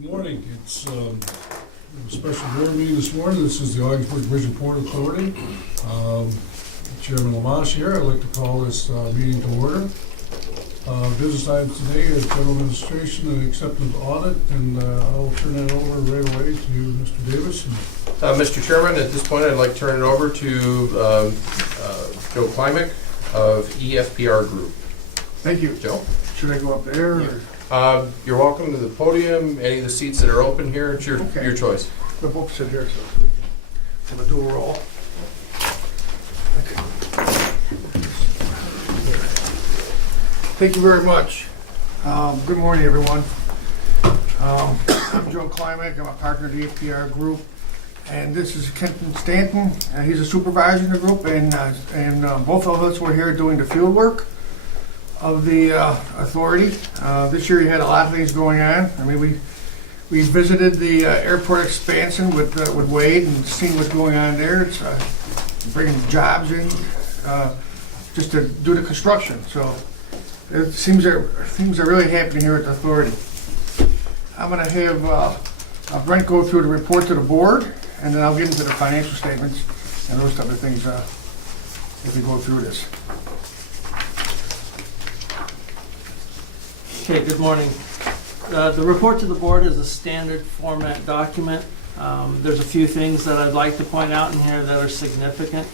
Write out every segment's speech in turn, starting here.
Good morning. It's a special board meeting this morning. This is the Ogdensburg Bridge and Port Authority. Chairman Lamache here. I'd like to call this meeting to order. Business items today is general administration and acceptance audit, and I'll turn that over right away to Mr. Davis. Mr. Chairman, at this point I'd like to turn it over to Joe Klimek of EFPR Group. Thank you. Joe? Should I go up there? Yeah. Or? You're welcome to the podium, any of the seats that are open here, it's your choice. We'll both sit here, so I'm gonna do a roll. Okay. Thank you very much. Good morning, everyone. I'm Joe Klimek. I'm a partner of the EFPR Group, and this is Kenton Stanton. He's a supervisor in the group, and both of us were here doing the field work of the authority. This year you had a lot of things going on. I mean, we visited the airport expansion with Wade and seen what's going on there. It's bringing jobs in just to do the construction. So it seems that things are really happening here at the authority. I'm going to have Brent go through the report to the board, and then I'll get into the financial statements and those type of things as we go through this. Okay, good morning. The report to the board is a standard format document. There's a few things that I'd like to point out in here that are significant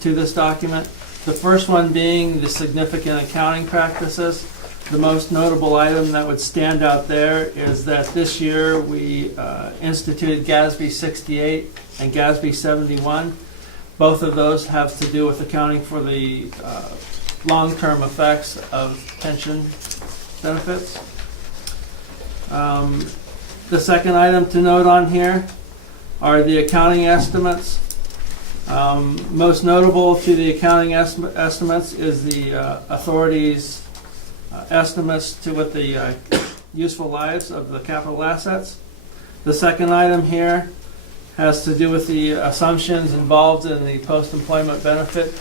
to this document. The first one being the significant accounting practices. The most notable item that would stand out there is that this year we instituted GASB 68 and GASB 71. Both of those have to do with accounting for the long-term effects of pension benefits. The second item to note on here are the accounting estimates. Most notable to the accounting estimates is the authority's estimates to what the useful lives of the capital assets. The second item here has to do with the assumptions involved in the post-employment benefit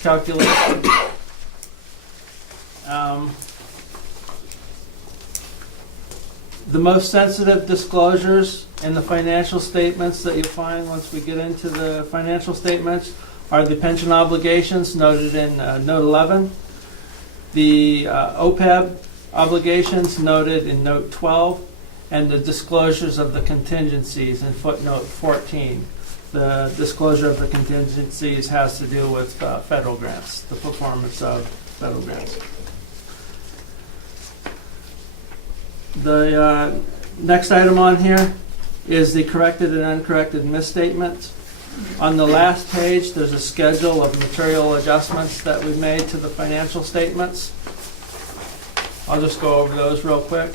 calculation. The most sensitive disclosures in the financial statements that you'll find once we get into the financial statements are the pension obligations noted in Note 11, the OPEB obligations noted in Note 12, and the disclosures of the contingencies in footnote 14. The disclosure of the contingencies has to do with federal grants, the performance of federal grants. The next item on here is the corrected and uncorrected misstatements. On the last page, there's a schedule of material adjustments that we made to the financial statements. I'll just go over those real quick.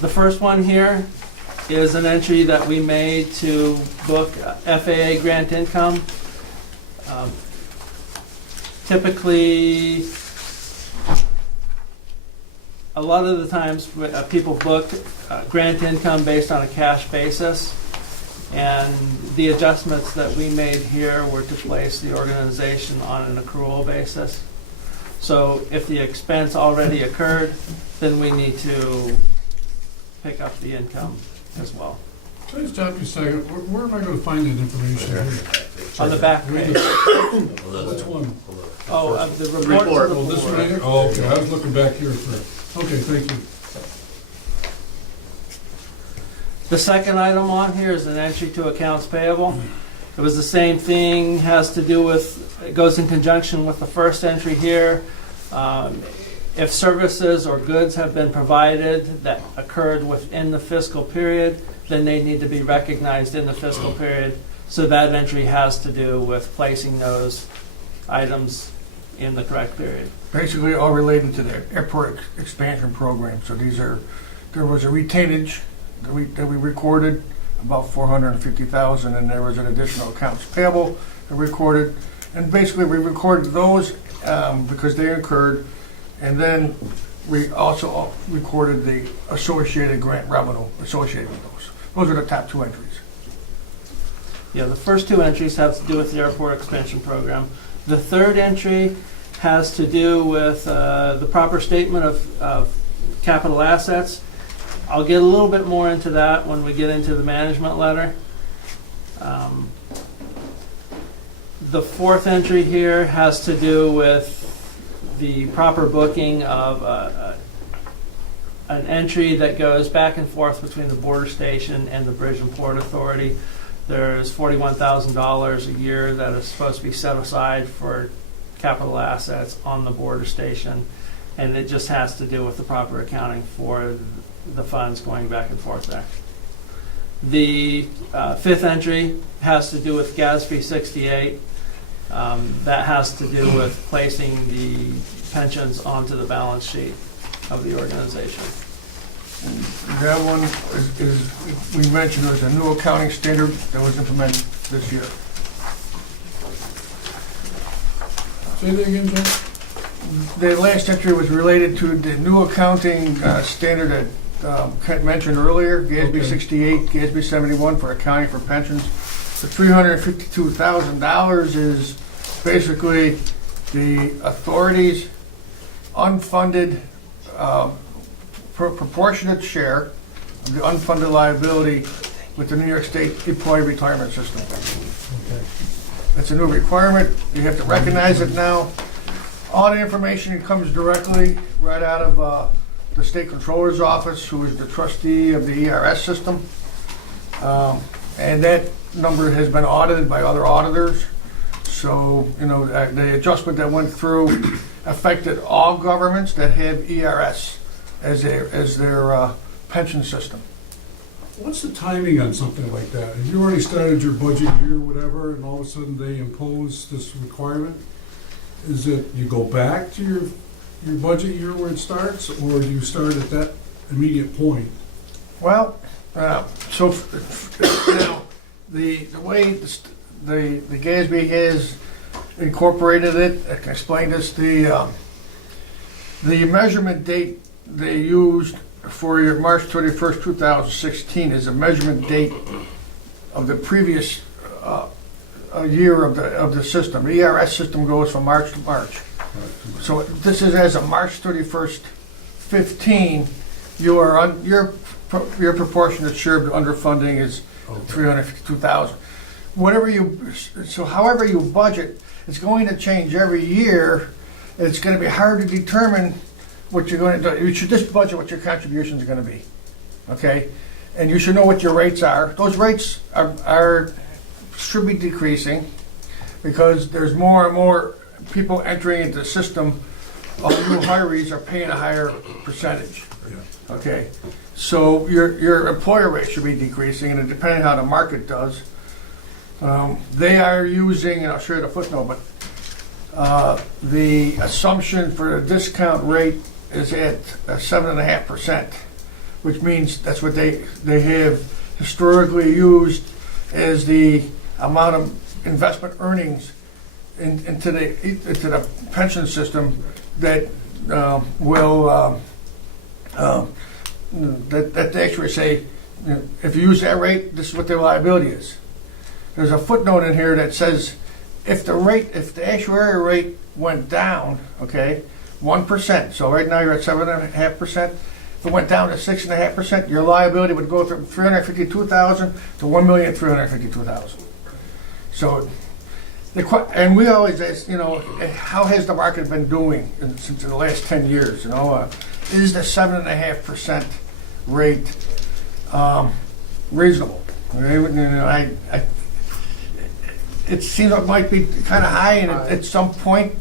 The first one here is an entry that we made to book FAA grant income. Typically, a lot of the times people book grant income based on a cash basis, and the adjustments that we made here were to place the organization on an accrual basis. So if the expense already occurred, then we need to pick up the income as well. Can I just stop you a second? Where am I going to find that information here? On the back page. Which one? Oh, the report to the Oh, this one board. right here? Oh, okay. I was looking back here for. Okay, thank you. The second item on here is an entry to accounts payable. It was the same thing, has to do with, it goes in conjunction with the first entry here. If services or goods have been provided that occurred within the fiscal period, then they need to be recognized in the fiscal period. So that entry has to do with placing those items in the correct period. Basically all related to the airport expansion program. So there was a retainage that we recorded, about $450,000, and there was an additional accounts payable that recorded. And basically we recorded those because they incurred, and then we also recorded the associated grant revenue associated with those. Those are the top two entries. Yeah, the first two entries have to do with the airport expansion program. The third entry has to do with the proper statement of capital assets. I'll get a little bit more into that when we get into the management letter. The fourth entry here has to do with the proper booking of an entry that goes back and forth between the border station and the Bridge and Port Authority. There's $41,000 a year that is supposed to be set aside for capital assets on the border station, and it just has to do with the proper accounting for the funds going back and forth there. The fifth entry has to do with GASB 68. That has to do with placing the pensions onto the balance sheet of the organization. That one is, we mentioned, there's a new accounting standard that was implemented this year. Say that again, John? The last entry was related to the new accounting standard that Kent mentioned earlier, GASB Okay. 68, GASB 71 for accounting for pensions. The $352,000 is basically the authority's unfunded proportionate share of the unfunded liability with the New York State Employee Retirement System. Okay. It's a new requirement. You have to recognize it now. All the information comes directly right out of the State Controller's Office, who is the trustee of the ERS system. And that number has been audited by other auditors. So, you know, the adjustment that went through affected all governments that have ERS as their pension system. What's the timing on something like that? Have you already started your budget year, whatever, and all of a sudden they impose this requirement? Is it you go back to your budget year where it starts, or do you start at that immediate point? Well, so now the way the GASB has incorporated it, I can explain this. The measurement date they used for your March 31st, 2016 is a measurement date of the previous year of the system. The ERS system goes from March to March. So this is as of March 31st, 15. Your proportionate share of the underfunding is $352,000. However you budget, it's going to change every year. It's going to be hard to determine what you're going to do. You should just budget what your contributions are going to be, okay? And you should know what your rates are. Those rates should be decreasing because there's more and more people entering into the system. All new hirees are paying a higher percentage. Okay, so your employer rate should be decreasing, and depending on how the market does, they are using, and I'll show you the footnote, but the assumption for the discount rate is at 7.5%, which means that's what they have historically used as the amount of investment earnings into the pension system that that they actually say, you know, if you use that rate, this is what their liability is. There's a footnote in here that says if the actuarial rate went down, okay, 1%. So right now you're at 7.5%. If it went down to 6.5%, your liability would go from $352,000 to $1,352,000. So, and we always ask, you know, how has the market been doing since the last 10 years? You know, is the 7.5% rate reasonable? You know, it seems it might be kind of high, and at some point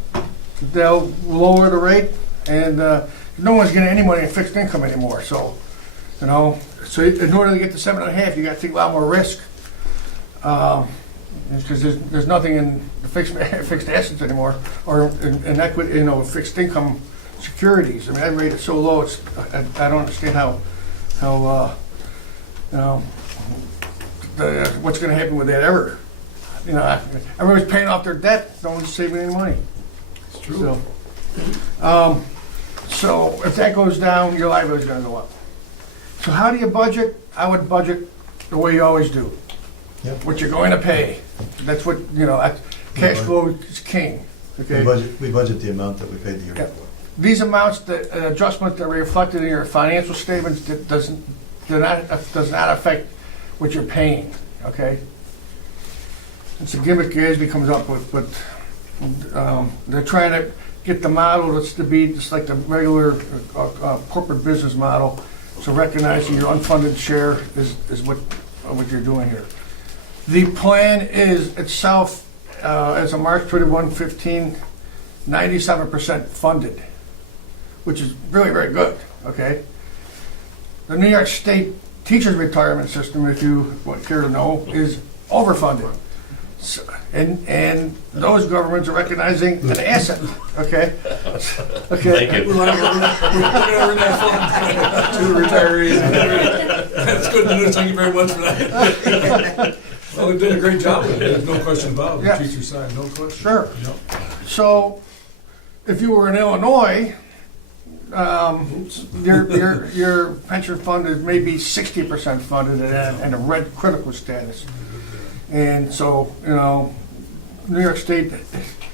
they'll lower the rate, and no one's getting any money in fixed income anymore. So, you know, so in order to get to 7.5, you got to take a lot more risk, because there's nothing in the fixed assets anymore, or in equity, you know, fixed income securities. I mean, that rate is so low. I don't understand how you know, what's going to happen with that ever. You know, everybody's paying off their debt. No one's saving any money. It's true. So if that goes down, your liability is going to go up. So how do you budget? I would budget the way you always do. Yep. What you're going to pay. That's what, you know, cash flow is king. Okay. We budget the amount that we paid the year Yep. before. these amounts, the adjustment that are reflected in your financial statements that does not affect what you're paying, okay? It's a gimmick Gatsby comes up with, but they're trying to get the model that's to be just like the regular corporate business model, so recognizing your unfunded share is what you're doing here. The plan is itself, as of March 31, 15, 97% funded, which is really very good, okay? The New York State Teachers Retirement System, if you care to know, is overfunded. So, and those governments are recognizing an asset, okay? Okay. Thank you. We're gonna earn that fund to the retirees. That's good news, thank you very much for that. Well, we did a great job with it, there's no question about it, Yeah. the teacher side, no question. Sure. Yep. So, if you were in Illinois, your pension fund is maybe 60% funded and a red critical status. And so, New York State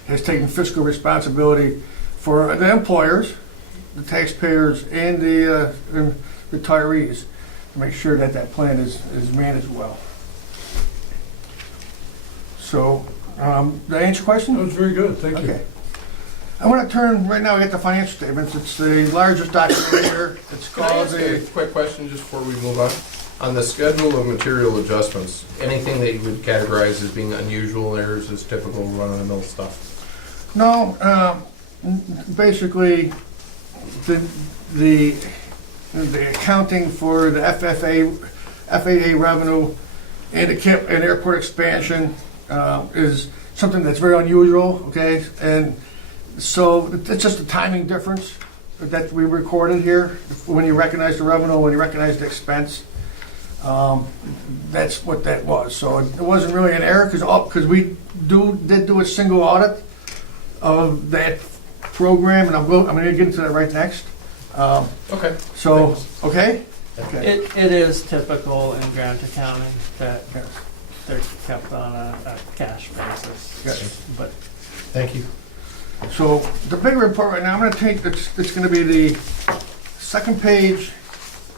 has taken fiscal responsibility for the employers, the taxpayers, and the retirees to make sure that that plan is managed well. So, did I answer your question? That was very good, thank you. Okay. I want to turn, right now, we got the financial statements. It's the largest document here. It's Can I called ask a the, quick question just before we move on? On the schedule of material adjustments, anything that you would categorize as being unusual in errors is typical run-of-the-mill stuff? no, basically, the accounting for the FAA revenue and airport expansion is something that's very unusual, okay? And so it's just a timing difference that we recorded here. When you recognize the revenue, when you recognize the expense, that's what that was. So it wasn't really an error because we did do a single audit of that program, and I'm going to get into that right next. Okay. So, Thanks. okay? Okay. It is typical in grant accounting that Yes. they're kept on a cash basis. Yes. But Thank you. So the big report right now, I'm going to take, it's going to be the second page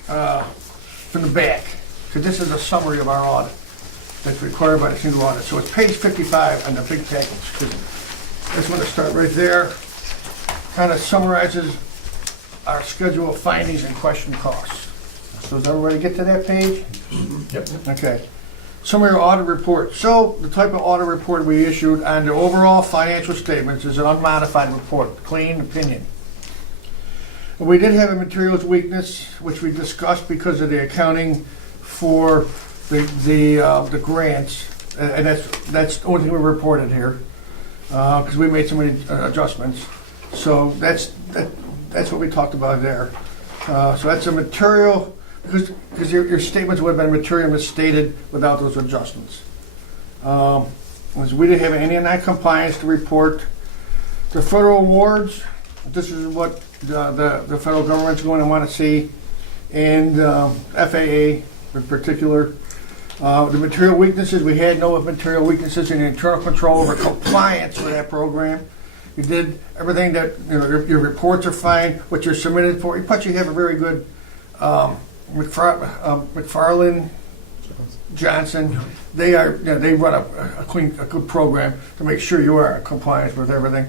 from the back, because this is a summary of our audit that's required by the single audit. So it's page 55 on the big package. I just want to start right there. Kind of summarizes our schedule of findings and question costs. So does everybody get to that page? Yep. Okay. Summary audit report. So the type of audit report we issued on the overall financial statements is an unmodified report, clean opinion. We did have a materials weakness, which we discussed because of the accounting for the grants, and that's the only thing we reported here, because we made so many adjustments. So that's what we talked about there. So that's a material, because your statements would have been material misstated without those adjustments. We didn't have any non-compliance to report. The federal awards, this is what the federal government's going to want to see, and FAA in particular. The material weaknesses, we had no material weaknesses in internal control over compliance with that program. You did everything that, your reports are fine, what you're submitted for, but you have a very good McFarland, Johnson, they run a good program to make sure you are in compliance with everything.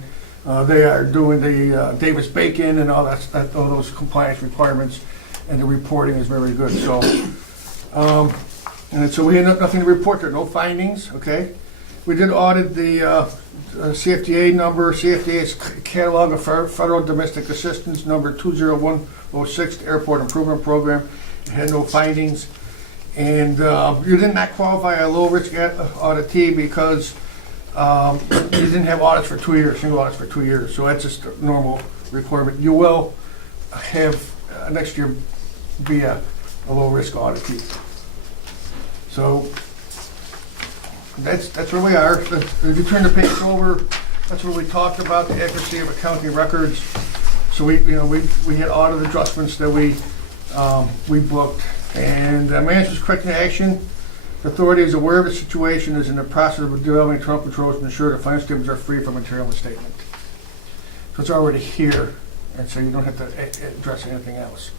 They are doing the Davis-Bacon and all those compliance requirements, and the reporting is very good. So, and so we had nothing to report there, no findings. Okay, we did audit the CFDA number. CFDA is catalog of federal domestic assistance number 20106, the Airport Improvement Program. It had no findings, and you did not qualify a low risk auditee because you didn't have audits for 2 years, single audits for 2 years. So that's just a normal requirement. You will have next year be a low risk auditee. So that's where we are. If you turn the page over, that's where we talked about the accuracy of accounting records. So we had audit adjustments that we booked, and management's correcting action. The authority is aware of the situation, is in the process of developing internal controls to ensure that financial statements are free from material misstatement. So it's already here, and so you don't have to address anything else.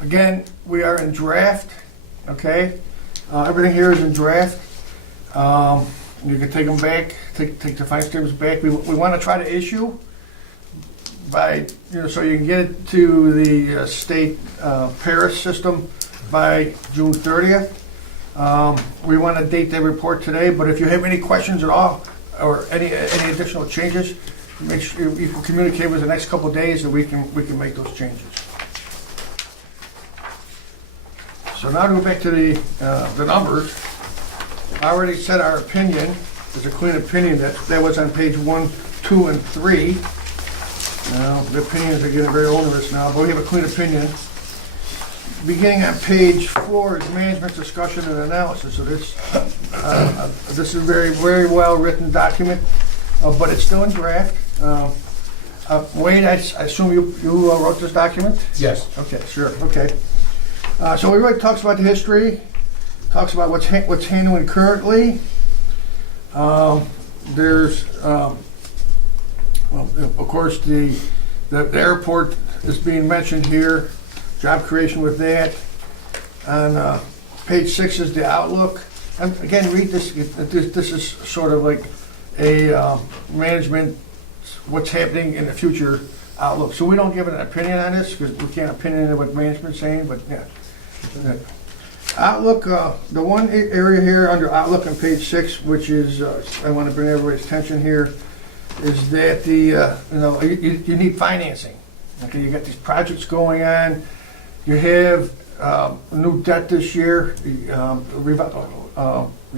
Again, we are in draft, okay? Everything here is in draft. You can take them back, take the finance statements back. We want to try to issue by, so you can get it to the state Paris system by June 30th. We want to date that report today, but if you have any questions at all or any additional changes, make sure you can communicate with the next couple of days and we can make those changes. So now to go back to the numbers. I already said our opinion. There's a clean opinion that was on page 1, 2, and 3. Now, the opinions are getting very onerous now, but we have a clean opinion. Beginning on page 4 is management discussion and analysis. So this is a very, very well written document, but it's still in draft. Wade, I assume you wrote this document? Yes. Okay, sure, okay. So it really talks about the history, talks about what's handling currently. There's, of course, the airport is being mentioned here, job creation with that. On page 6 is the outlook. And again, read this. This is sort of like a management, what's happening in the future outlook. So we don't give an opinion on this because we can't opinion what management's saying, but yeah. Outlook, the one area here under Outlook on page 6, which is, I want to bring everybody's attention here, is that you need financing. Okay, you got these projects going on. You have new debt this year. We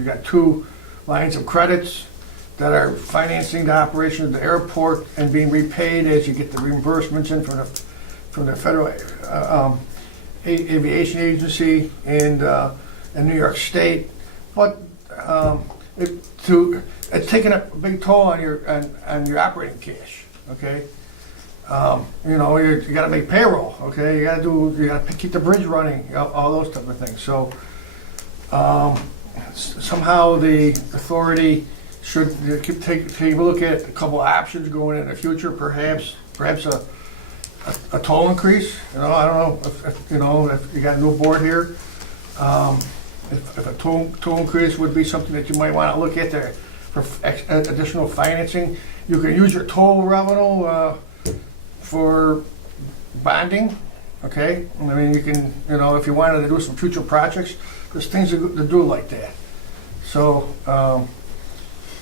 got 2 lines of credits that are financing the operation of the airport and being repaid as you get the reimbursements in from the federal aviation agency and New York State, but it's taking a big toll on your operating cash. Okay, you got to make payroll. Okay, you got to keep the bridge running, all those type of things. So somehow the authority should take a look at a couple of options going in the future. Perhaps a toll increase. I don't know if you got a new board here. If a toll increase would be something that you might want to look at there for additional financing. You can use your toll revenue for bonding. Okay, I mean you can if you wanted to do some future projects, there's things to do like that. So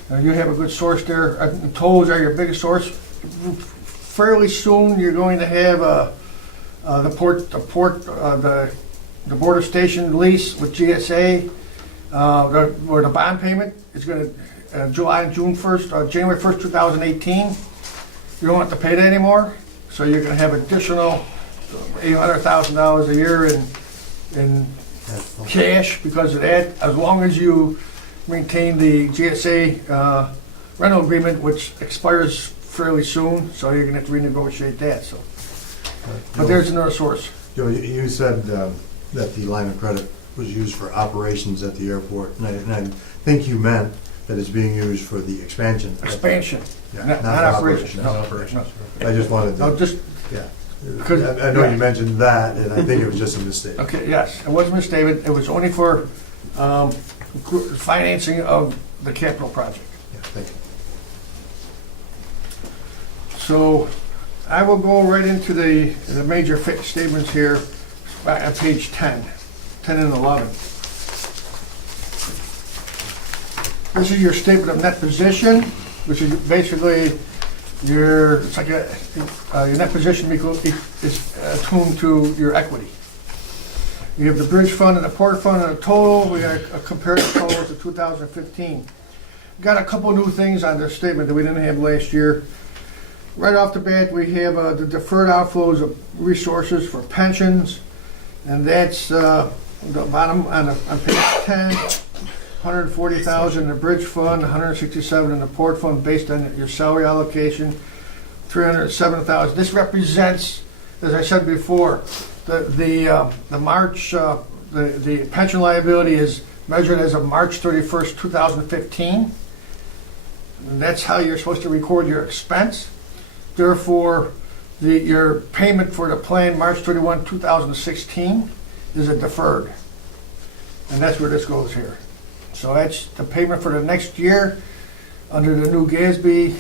you have a good source there. Tolls are your biggest source. Fairly soon, you're going to have the border station lease with GSA, where the bond payment is going to January 1st, 2018. You don't have to pay that anymore, so you're going to have additional $800,000 a year in cash because of that. As long as you maintain the GSA rental agreement, which expires fairly soon, so you're going to have to renegotiate that. So, but there's another source. Joe, you said that the line of credit was used for operations at the airport, and I think you meant that it's being used for the expansion. Expansion, Yeah, not operations. No. Operations. I just wanted to. Yeah. I know you mentioned that, and I think it was just a mistake. Okay, yes, it wasn't a misstatement. It was only for financing of the capital project. Yeah, thank you. So I will go right into the major statements here on page 10 and 11. This is your statement of net position, which is basically your net position is attuned to your equity. You have the bridge fund and the port fund and the total. We got a comparative total to 2015. Got a couple new things on this statement that we didn't have last year. Right off the bat, we have the deferred outflows of resources for pensions, and that's the bottom on page 10. 140,000 in the bridge fund, 167 in the port fund, based on your salary allocation. 307,000. This represents, as I said before, the March the pension liability is measured as of March 31st, 2015. And that's how you're supposed to record your expense. Therefore, your payment for the plan March 31, 2016 is a deferred. And that's where this goes here. So that's the payment for the next year under the new GASB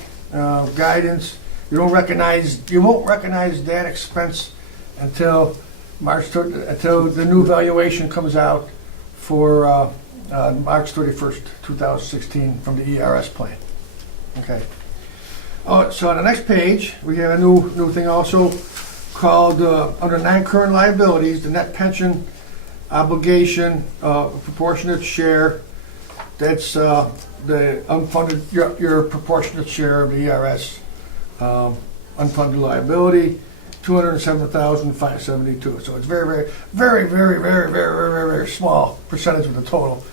guidance. You won't recognize that expense until until the new valuation comes out for March 31st, 2016 from the ERS plan. Okay. So on the next page, we have a new thing also called under non-current liabilities, the net pension obligation proportionate share. That's the unfunded, your proportionate share of the ERS unfunded liability, $207,572. So it's very small percentage of the total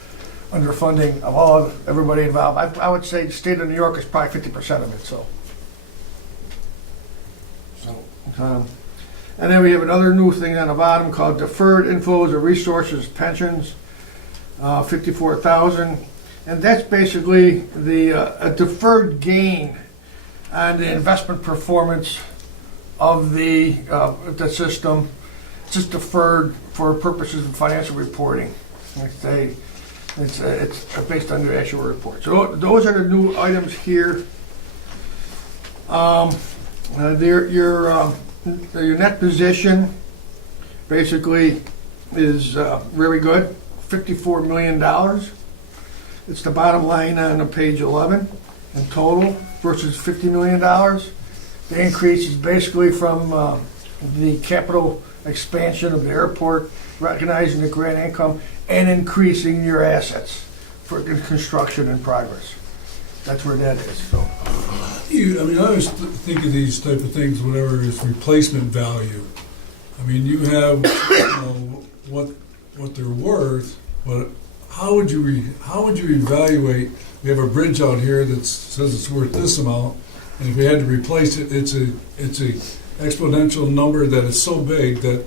underfunding of everybody involved. I would say the state of New York is probably 50% of it. And then we have another new thing on the bottom called deferred inflows of resources pensions, 54,000, and that's basically a deferred gain on the investment performance of the system. It's just deferred for purposes of financial reporting. It's based on the actual report. So those are the new items here. Your net position basically is very good, $54 million. It's the bottom line on page 11 in total versus $50 million. The increase is basically from the capital expansion of the airport, recognizing the grant income, and increasing your assets for construction in progress. That's where that is. So. I always think of these type of things, whatever is replacement value. I mean, you have what they're worth, but how would you evaluate? We have a bridge out here that says it's worth this amount, and if we had to replace it, it's a exponential number that is so big that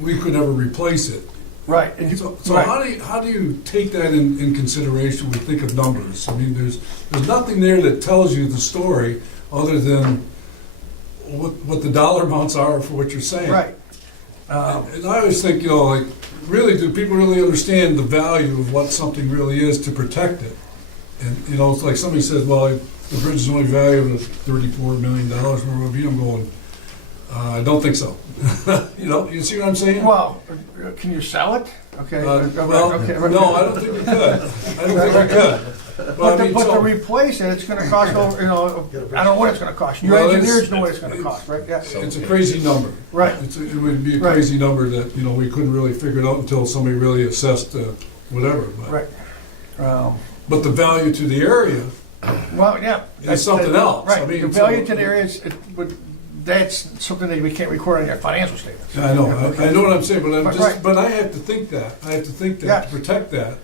we could never replace it. Right. So right. how do you take that in consideration when you think of numbers? I mean, there's nothing there that tells you the story other than what the dollar amounts are for what you're saying. Right. And I always think, really, do people really understand the value of what something really is to protect it? And it's like somebody says, well, the bridge is only valued at $34 million. Where would be? I'm going, I don't think so. You see what I'm saying? Well, can you sell it? Okay. No, I don't think we could. But to replace it, it's going to cost over. I don't know what it's going to cost. Your engineers know what it's going to cost, right? Yeah. It's a crazy number. Right. It would be a crazy number that we couldn't really figure it out until somebody really assessed whatever. But, right. But the value to the area. Well, yeah. Is something else. Right. I mean, the value to the area is. That's something that we can't record on your financial statements. I know. Okay. I know what I'm saying, but Right. But I have to think that. Yes. To protect that.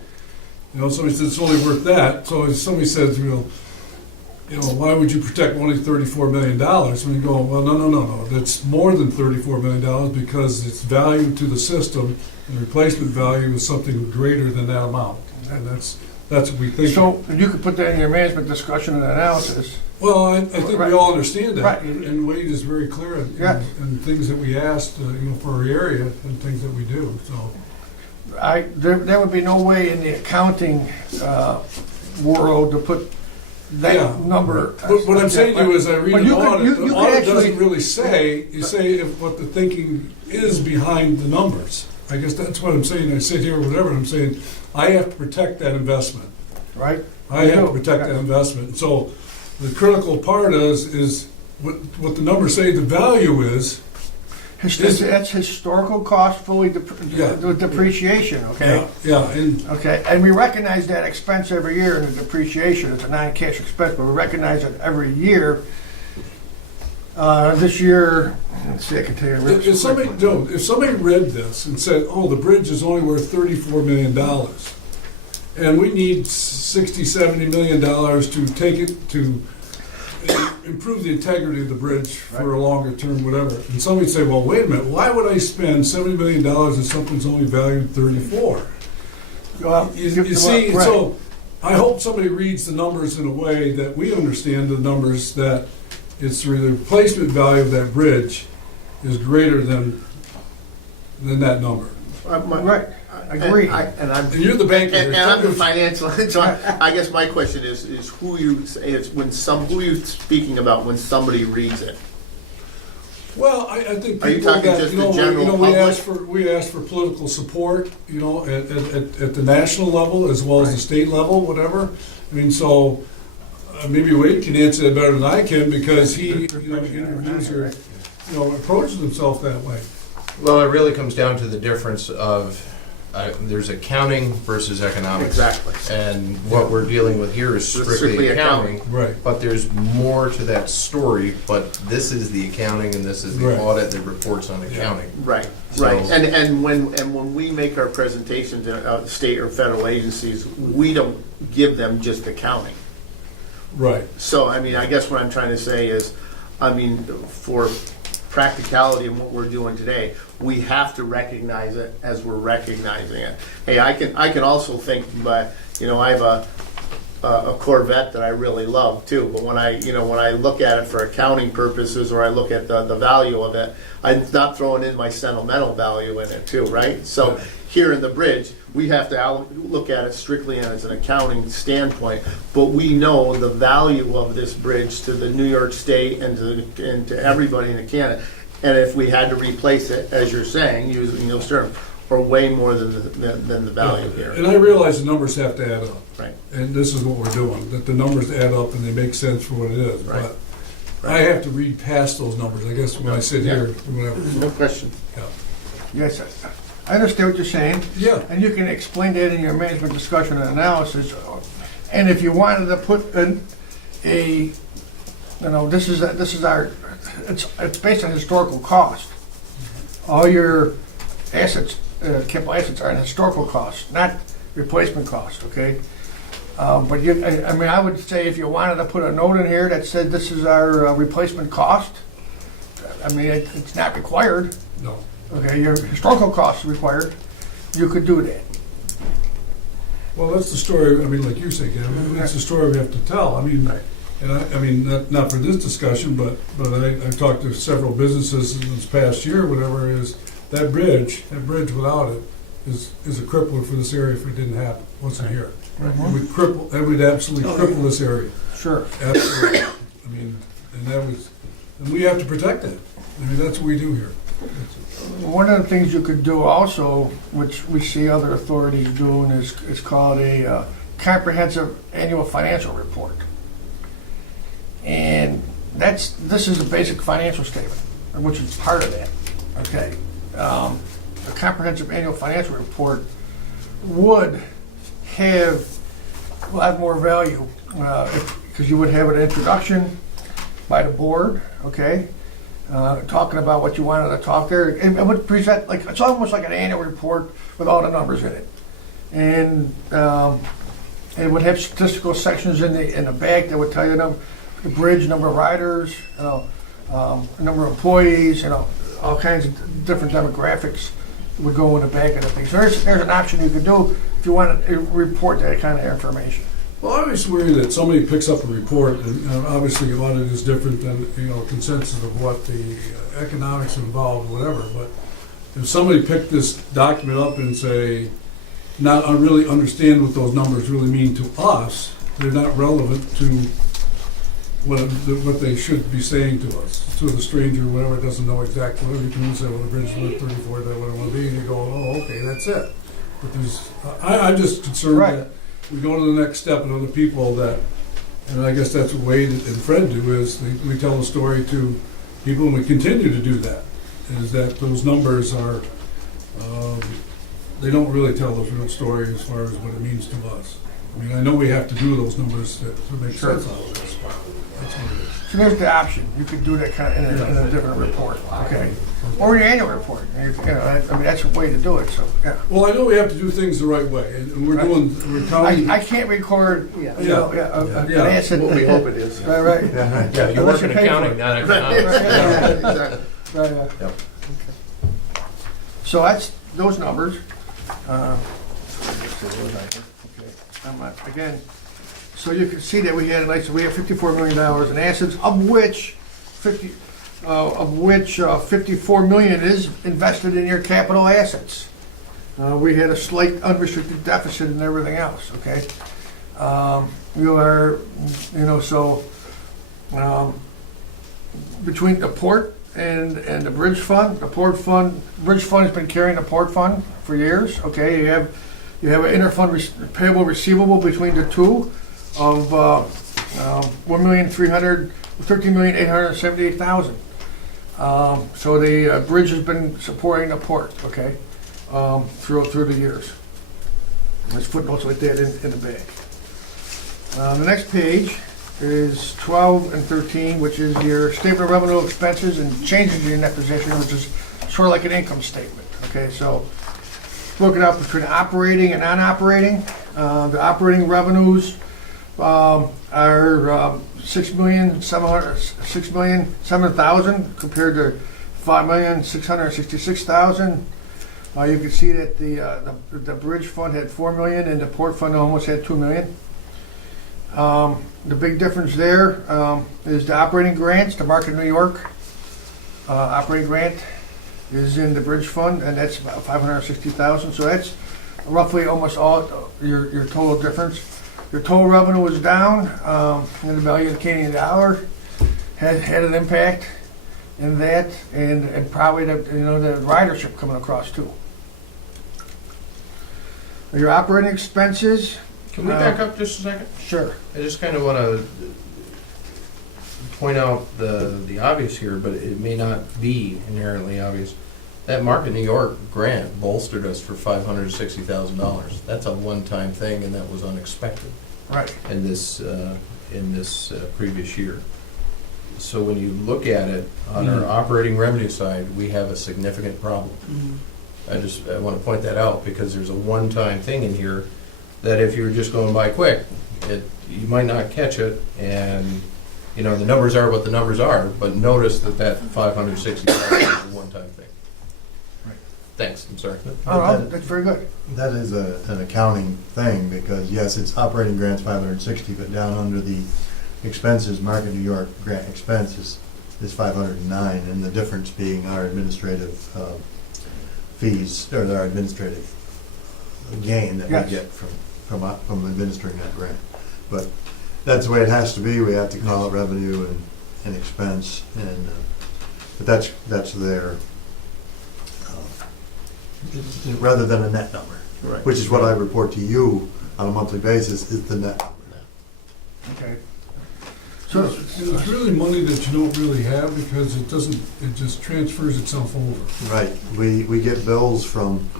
Somebody says it's only worth that. So if somebody says, why would you protect only $34 million? And we go, well, no. That's more than $34 million because its value to the system and replacement value is something greater than that amount. And that's what we think. So you could put that in your management discussion and analysis. Well, I think we all understand that, right. and Wade is very clear in things that we asked, for our area and things that we do. So, there would be no way in the accounting world to put that number. But what I'm saying to you is, I read an audit. The audit doesn't really say. You say what the thinking is behind the numbers. I guess that's what I'm saying. I sit here or whatever. I'm saying I have to protect that investment. Right. I have to protect that investment. So. The critical part is what the numbers say the value is. That's historical cost fully depreciation, okay? Yeah. And we recognize that expense every year in the depreciation. It's a non-cash expense, but we recognize it every year. This year, let's see, I can tell you. If somebody read this and said, "Oh, the bridge is only worth $34 million," and we need $60-70 million to take it to improve the integrity of the bridge for a longer term, whatever. And somebody say, well, wait a minute, why would I spend $70 million if something's only valued 34? Well, you see, right. So I hope somebody reads the numbers in a way that we understand the numbers that it's the replacement value of that bridge is greater than that number. Right, I agree. And I'm, And you're the banker. and I'm the financial, so I guess my question is who you, is who you speaking about when somebody reads it? Well, I think Are you people talking that, just you know, the general we public? asked for political support, you know, at the national level as well as the state level, whatever. I mean, so maybe Wade can answer that better than I can because he, you know, interviews or, you know, approaches himself that way. Well, it really comes down to the difference of, there's accounting versus economics. Exactly. And what we're dealing with here is strictly Strictly accounting. Right. But there's more to that story, but this is the accounting and this is the Right. audit that reports on accounting. Right, So- right. And when we make our presentations to state or federal agencies, we don't give them just accounting. Right. So, I mean, I guess what I'm trying to say is, I mean, for practicality and what we're doing today, we have to recognize it as we're recognizing it. Hey, I can also think, but, you know, I have a Corvette that I really love too, but when I look at it for accounting purposes or I look at the value of it, I'm not throwing in my sentimental value in it too, right? So here in the bridge, we have to look at it strictly as an accounting standpoint, but we know the value of this bridge to the New York State and to everybody in Canada. And if we had to replace it, as you're saying, using those terms, for way more than the value here. And I realize the numbers have to add up. Right. And this is what we're doing, that the numbers add up and they make sense for what it is. Right. But I have to read past those numbers, I guess, when I sit Yeah. here, whatever. No question. Yeah. Yes, I understand what you're saying. Yeah. And you can explain that in your management discussion and analysis. And if you wanted to put you know, this is our, it's based on historical cost. All your assets, capital assets are in historical cost, not replacement cost, okay? But I mean, I would say if you wanted to put a note in here that said this is our replacement cost, I mean, it's not required. No. Okay, your historical costs required, you could do that. Well, that's the story, I mean, like you say, Gavin, that's the story we have to tell. I mean, and I mean, not for this discussion, but I've talked to several businesses in this past year, whatever, is that bridge without it is a crippler for this area if it didn't happen, wasn't here. It would absolutely cripple this area. Sure. Absolutely. I mean, and we have to protect it. I mean, that's what we do here. One of the things you could do also, which we see other authorities doing, is called a comprehensive annual financial report. And this is a basic financial statement, which is part of that, okay? A comprehensive annual financial report would have a lot more value, because you would have an introduction by the board, okay? Talking about what you wanted to talk there. It would present, like, it's almost like an annual report with all the numbers in it. And it would have statistical sections in the back that would tell you the bridge, number of riders, number of employees, all kinds of different demographics would go in the back of the thing. So there's an option you could do if you want to report that kind of information. Well, I always worry that somebody picks up a report, and obviously audit is different than, consensus of what the economics involved, whatever, but if somebody picked this document up and say, not really understand what those numbers really mean to us, they're not relevant to what they should be saying to us. To the stranger, whatever, doesn't know exactly what you can say, well, the bridge is worth 34, that what it want to be, and you go, oh, okay, that's it. But I'm just concerned Right. that we go to the next step and other people that, and I guess that's what Wade and Fred do, is we tell the story to people, and we continue to do that, is that those numbers are, they don't really tell us real story as far as what it means to us. I mean, I know we have to do those numbers to make sense out of this. That's what it is. So there's the option. You could do that kind of in a different report, okay? Or your annual report. I mean, that's a way to do it, so, yeah. Well, I know we have to do things the right way, and we're counting. I can't record, an Yeah. asset. What we hope it is. Right. Yeah, you work in accounting, not economics. Exactly. Right, yeah. Yep. So that's those numbers. Again, so you can see that we have $54 million in assets, of which of which 54 million is invested in your capital assets. We had a slight unrestricted deficit and everything else, okay? You are, so between the port and the bridge fund, bridge fund has been carrying the port fund for years, okay? You have an interfund payable receivable between the two of $13,878,000. So the bridge has been supporting the port, okay, through the years. There's footnotes like that in the back. The next page is 12 and 13, which is your statement of revenue expenses and changes in your net position, which is sort of like an income statement, okay? So broken out between operating and non-operating. The operating revenues are $6,707,000 compared to $5,666,000. You can see that the bridge fund had $4 million and the port fund almost had $2 million. The big difference there is the operating grants. The Market New York operating grant is in the bridge fund, and that's about $560,000. So that's roughly almost all your total difference. Your total revenue was down, and the value of the Canadian dollar had an impact in that, and probably the ridership coming across too. Your operating expenses. Can we back up just a second? Sure. I just kind of want to point out the obvious here, but it may not be inherently obvious. That Market New York grant bolstered us for $560,000. That's a one-time thing, and that was unexpected. Right. In this previous year. So when you look at it on our operating revenue side, we have a significant problem. I want to point that out because there's a one-time thing in here that if you're just going by quick, you might not catch it, and the numbers are what the numbers are. But notice that $560,000 is a one-time thing. Right. Thanks. I'm sorry. Oh, that's very good. That is an accounting thing, because yes, it's operating grants 560, but down under the expenses, Market New York grant expenses is 509, and the difference being our administrative fees, or our administrative gain that Yes. we get from administering that grant. But that's the way it has to be. We have to call it revenue and expense, and but that's there. Rather than a net number, Right. which is what I report to you on a monthly basis, is the net number now. Okay. So it's really money that you don't really have because it just transfers itself over. Right, we get bills from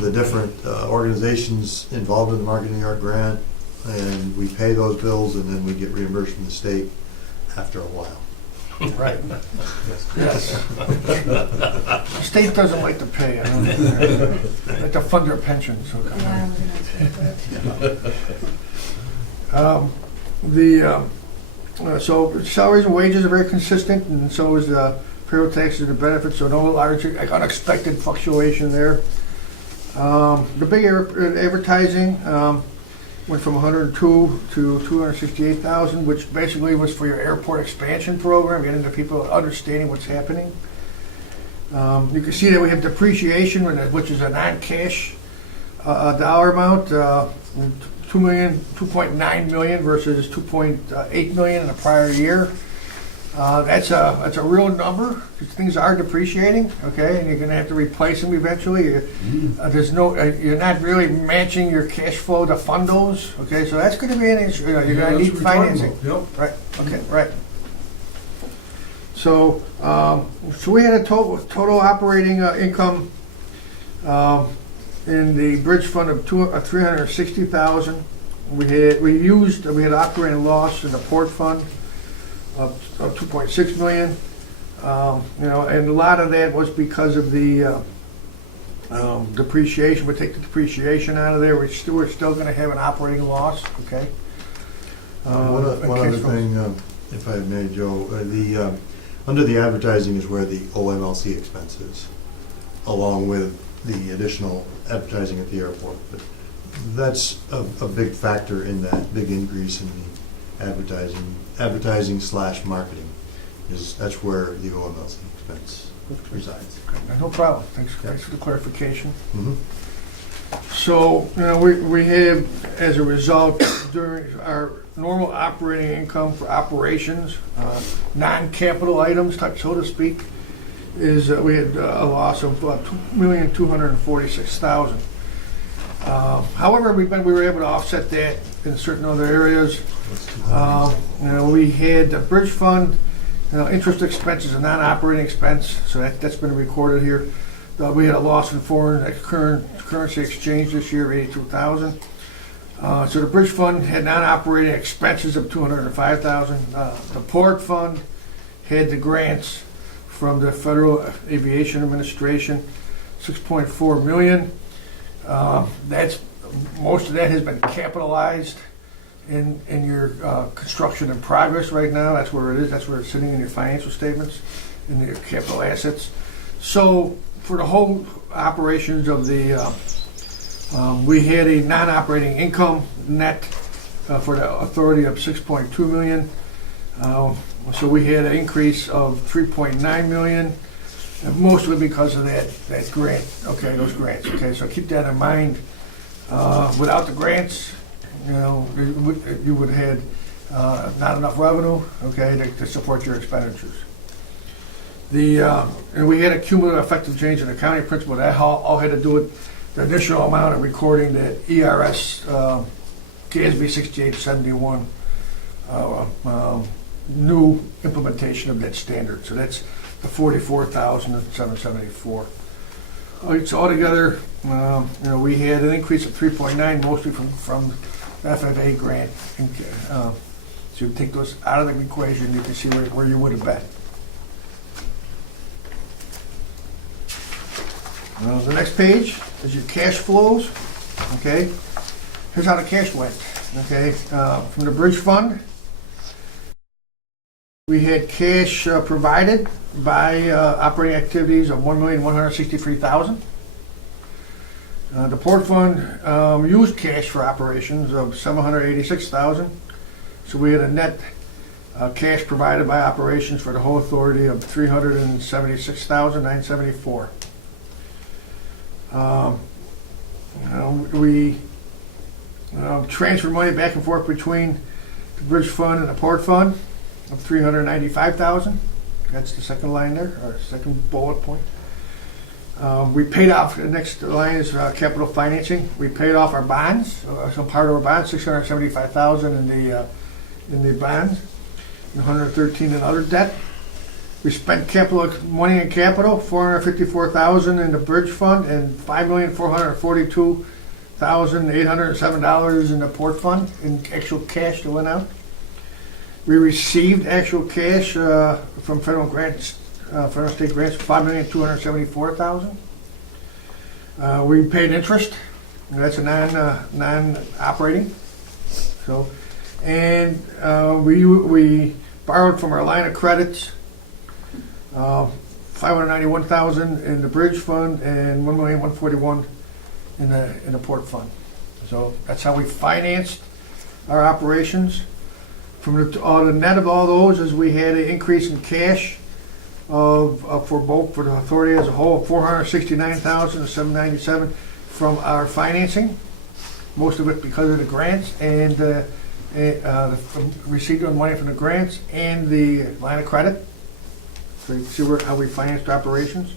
the different organizations involved in the Market New York grant, and we pay those bills, and then we get reimbursed from the state after a while. Right. Yes. The state doesn't like to pay. I don't know. They like to fund their pensions. So salaries and wages are very consistent, and so is the payroll taxes and benefits. So no large unexpected fluctuation there. The big advertising went from 102 to 268,000, which basically was for your airport expansion program, getting the people understanding what's happening. You can see that we have depreciation, which is a non-cash dollar amount, 2.9 million versus 2.8 million in the prior year. That's a real number. Things are depreciating, okay, and you're going to have to replace them eventually. You're not really matching your cash flow to fund those, okay. So that's going to be an issue. You're going to need financing. Yep. Right. Okay. Right. So we had a total operating income in the bridge fund of 360,000. We had operating loss in the port fund of 2.6 million. And a lot of that was because of the depreciation. We take the depreciation out of there. We're still going to have an operating loss. Okay. One other thing, if I may, Joe, under the advertising is where the OMLC expense is, along with the additional advertising at the airport. But that's a big factor in that big increase in the advertising/marketing that's where the OMLC expense resides. No problem. Thanks for the clarification. Mhm. So, we have, as a result, during our normal operating income for operations, non-capital items, so to speak, is we had a loss of $2,246,000. However, we were able to offset that in certain other areas. We had the bridge fund, interest expense is a non-operating expense, so that's been recorded here. We had a loss in foreign currency exchange this year of $82,000. So the bridge fund had non-operating expenses of $205,000. The port fund had the grants from the Federal Aviation Administration, $6.4 million. Most of that has been capitalized in your construction in progress right now. That's where it is. That's where it's sitting in your financial statements, in your capital assets. So for the whole operations of the, we had a non-operating income net for the authority of $6.2 million. So we had an increase of $3.9 million, mostly because of that grant. Okay, those grants. Okay, so keep that in mind. Without the grants, you would have had not enough revenue, okay, to support your expenditures. And we had a cumulative effective change in accounting principle. That all had to do with the additional amount of recording that ERS GASB 6871 new implementation of that standard. So that's the 44,774. So altogether, we had an increase of 3.9, mostly from the FFA grant. So you take those out of the equation, you can see where you would have been. The next page is your cash flows. Okay, here's how the cash went. Okay, from the bridge fund, we had cash provided by operating activities of $1,163,000. The port fund used cash for operations of $786,000. So we had a net cash provided by operations for the whole authority of $376,974. We transferred money back and forth between the bridge fund and the port fund of $395,000. That's the second line there, or second bullet point. We paid off, the next line is capital financing. We paid off our bonds, some part of our bonds, $675,000 in the bonds, and $113,000 in other debt. We spent money in capital, $454,000 in the bridge fund, and $5,442,807 in the port fund in actual cash that went out. We received actual cash from federal grants, federal state grants, $5,274,000. We paid interest. That's a non-operating. So, and we borrowed from our line of credits, $591,000 in the bridge fund and $1,141,000 in the port fund. So that's how we financed our operations. From the net of all those, is we had an increase in cash for the authority as a whole of $469,797 from our financing, most of it because of the grants and the receipt of money from the grants and the line of credit. So you can see how we financed operations.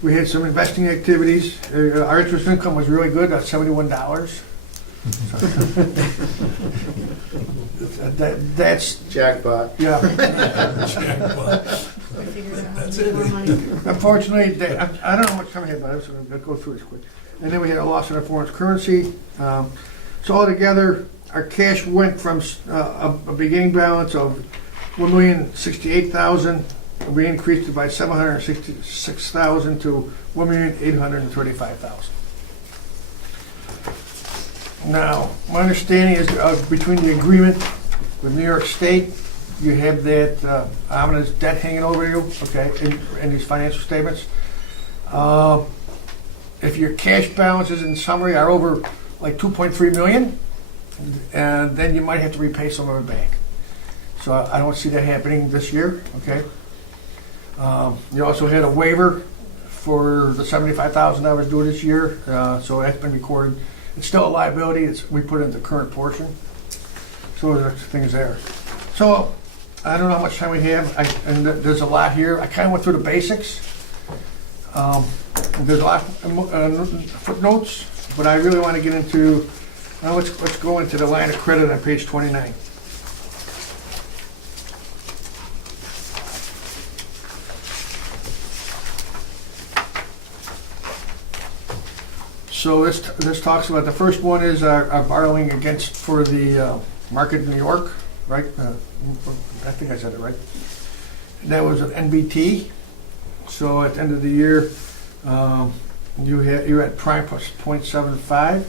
We had some investing activities. Our interest income was really good, that's $71. That's Jackpot. yeah. That's it. Unfortunately, I don't know what's coming here, but I'm just going to go through this quick. And then we had a loss in our foreign currency. So altogether, our cash went from a beginning balance of $1,068,000. We increased it by $766,000 to $1,835,000. Now, my understanding is between the agreement with New York State, you have that ominous debt hanging over you, okay, in these financial statements. If your cash balances in summary are over like $2.3 million, and then you might have to repay some of it back. So I don't see that happening this year, okay? You also had a waiver for the $75,000 due this year, so that's been recorded. It's still a liability, we put it in the current portion. So there's things there. So I don't know how much time we have, and there's a lot here. I kind of went through the basics. There's a lot of footnotes, but I really want to get into, let's go into the line of credit on page 29. So this talks about, the first one is our borrowing for the market in New York, right? I think I said it right. That was an NBT. So at the end of the year, you're at prime plus 0.75,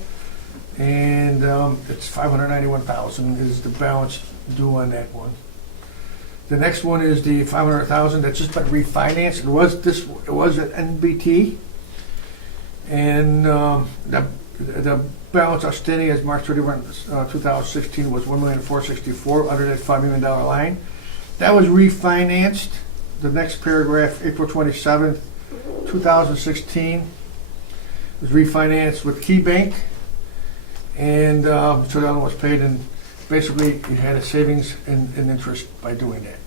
and it's $591,000 is the balance due on that one. The next one is the $500,000 that's just been refinanced. It was an NBT, and the balance outstanding as March 31, 2016 was $1,464,000 under that $5 million line. That was refinanced. The next paragraph, April 27th, 2016, was refinanced with Key Bank, and so the other one was paid, and basically you had a savings in interest by doing that.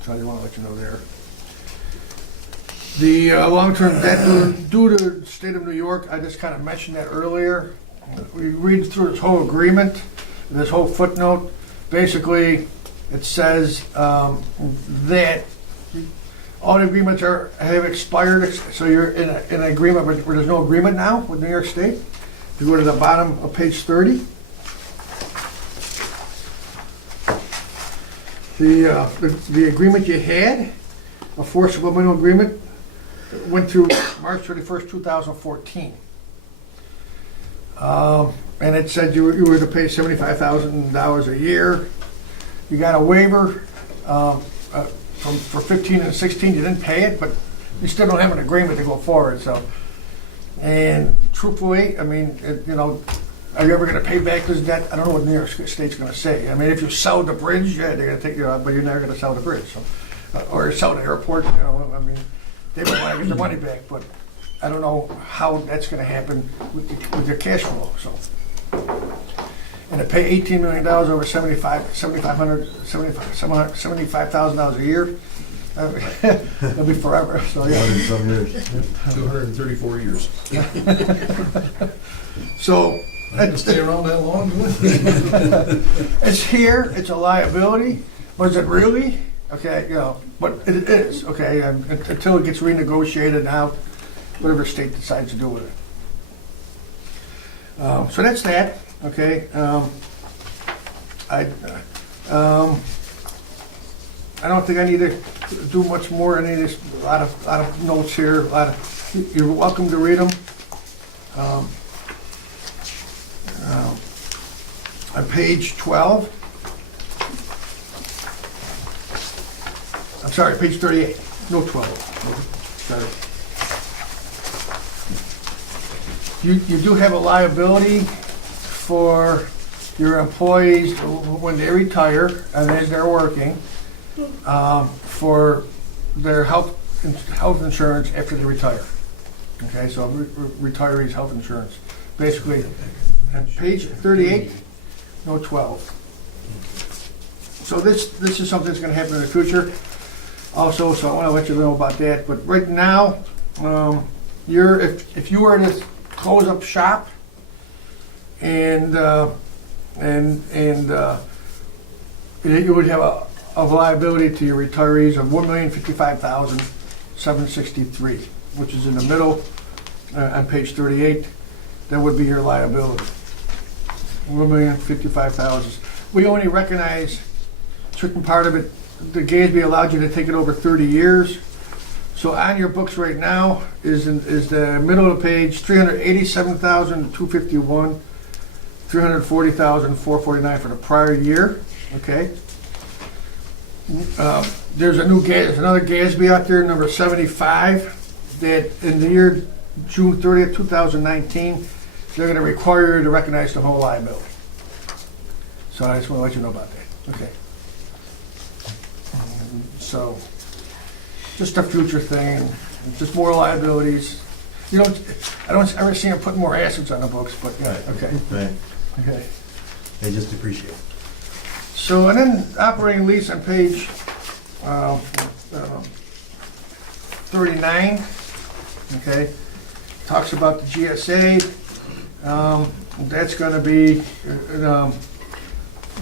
So I just want to let you know there. The long-term debt due to the state of New York, I just kind of mentioned that earlier. We read through this whole agreement, this whole footnote. Basically, it says that all the agreements have expired, so you're in an agreement where there's no agreement now with New York State. If you go to the bottom of page 30, the agreement you had, a forcible minimum agreement, went through March 31st, 2014. And it said you were to pay $75,000 a year. You got a waiver for 15 and 16. You didn't pay it, but you still don't have an agreement to go forward. So, and truthfully, I mean, are you ever going to pay back this debt? I don't know what New York State's going to say. I mean, if you sell the bridge, yeah, they're going to take you out, but you're never going to sell the bridge. So, or sell the airport. I mean, they might want to get their money back, but I don't know how that's going to happen with your cash flow. So. And to pay $18 million over $75,000 a year, that'll be forever. So yeah, 234 years. I So can stay around that long, do it? it's here. It's a liability. Was it really? Okay, but it is. Okay, until it gets renegotiated out, whatever state decides to do with it. So that's that. Okay, I don't think I need to do much more. I need a lot of notes here. You're welcome to read them. On page 12, I'm sorry, page 38. No 12. Sorry. You do have a liability for your employees when they retire and as they're working, for their health insurance after they retire. Okay, so retirees' health insurance. Basically, on page 38, no 12. So this is something that's going to happen in the future. Also, so I want to let you know about that. But right now, if you were to close up shop and you would have a liability to your retirees of $1,055,763, which is in the middle on page 38. That would be your liability. $1,055,000. We only recognize a certain part of it. The GASB allowed you to take it over 30 years. So on your books right now is the middle of the page, $387,251, $340,449 for the prior year. Okay. There's another GASB out there, number 75, that in the year June 30th, 2019, they're going to require you to recognize the whole liability. So I just want to let you know about that. Okay. So, just a future thing, just more liabilities. You don't, I don't ever see them put more assets on the books, but yeah, Right. okay, Right, okay. they just appreciate it. So, and then operating lease on page 39, okay, talks about the GSA. That's gonna be,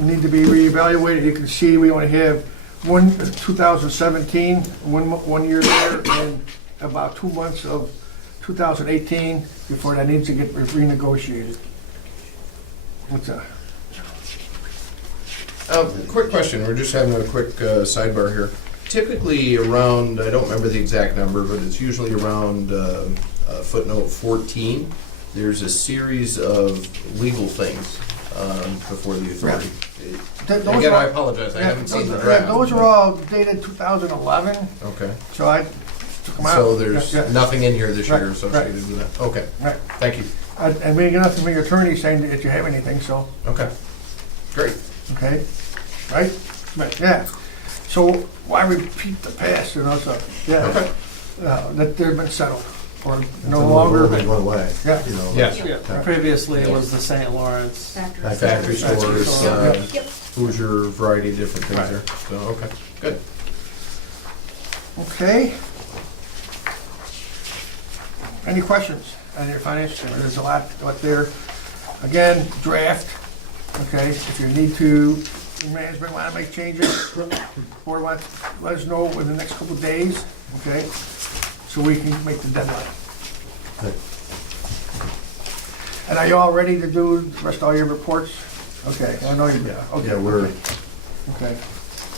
need to be reevaluated. You can see we only have 2017, one year there, and about 2 months of 2018 before that needs to get renegotiated. What's that? Quick question, we're just having a quick sidebar here. Typically around, I don't remember the exact number, but it's usually around footnote 14, there's a series of legal things before the authority. Again, I apologize, I haven't seen the draft. Those are all dated 2011, Okay, so I took them out. so there's Yeah, yeah. nothing in here this year Right, associated with that? Okay, Right. thank you. And we didn't get nothing from your attorney saying that you have anything, so, Okay, great. okay, right? Right, yeah. So why repeat the past, you know, so, yeah, Okay. that they've been settled, or It's no a longer. little bit away, Yeah. you know. Yes. Yeah, previously it was the St. Lawrence. Factory stores, Yeah. Hoosier, variety of different things Right. there. So, okay, good. Okay. Any questions on your financial statement? There's a lot there. Again, draft, okay, if you need to, your management want to make changes, or want, let us know in the next couple of days, okay? So we can make the deadline. Good. And are you all ready to do the rest of all your reports? Okay, I know you, okay. Yeah, we're Okay.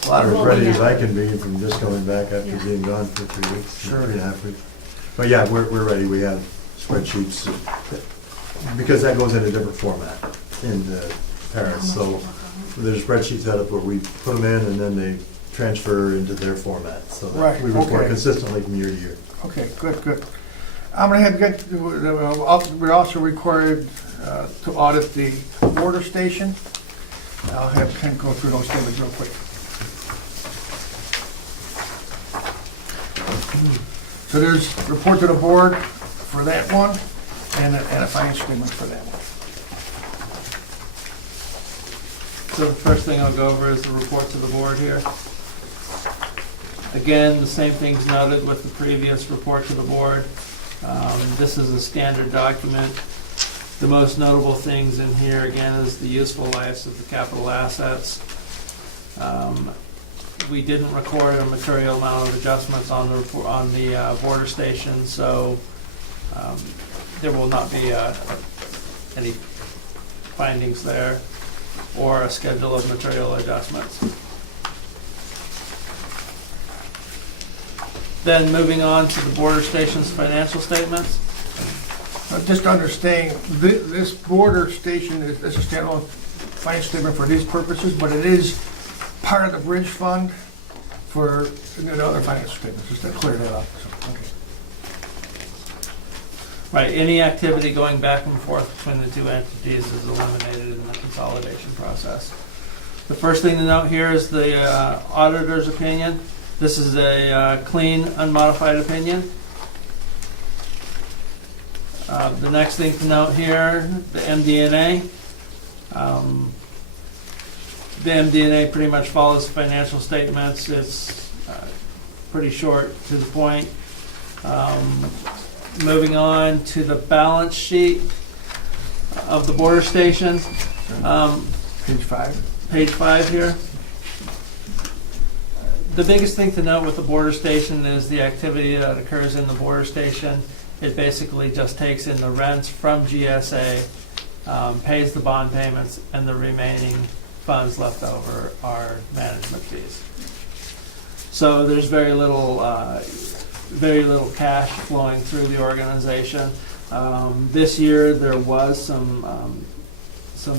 A lot as of, ready as I can be from just going back after being gone for 3 weeks, Sure. 3.5 weeks. But yeah, we're ready, we have spreadsheets, because that goes in a different format in Paris, so there's spreadsheets set up where we put them in and then they transfer into their format, so that Right, we report okay. consistently from year to year. okay, good. I'm gonna have to get, we're also required to audit the border station. I'll have Ken go through those statements real quick. So there's report to the board for that one, and a financial statement for that one. So the first thing I'll go over is the report to the board here. Again, the same things noted with the previous report to the board. This is a standard document. The most notable things in here, again, is the useful lives of the capital assets. We didn't record a material amount of adjustments on the report, on the border station, so there will not be any findings there or a schedule of material adjustments. Then moving on to the border station's financial statements. Just understanding, this border station is a standalone financial statement for these purposes, but it is part of the bridge fund for other financial statements, just to clear that up. So, okay. Right, any activity going back and forth between the two entities is eliminated in the consolidation process. The first thing to note here is the auditor's opinion. This is a clean, unmodified opinion. The next thing to note here, the MD&A. The MD&A pretty much follows financial statements. It's pretty short to the point. Moving on to the balance sheet of the border station. Page 5. Page 5 here. The biggest thing to note with the border station is the activity that occurs in the border station. It basically just takes in the rents from GSA, pays the bond payments, and the remaining funds left over are management fees. So there's very little cash flowing through the organization. This year there was some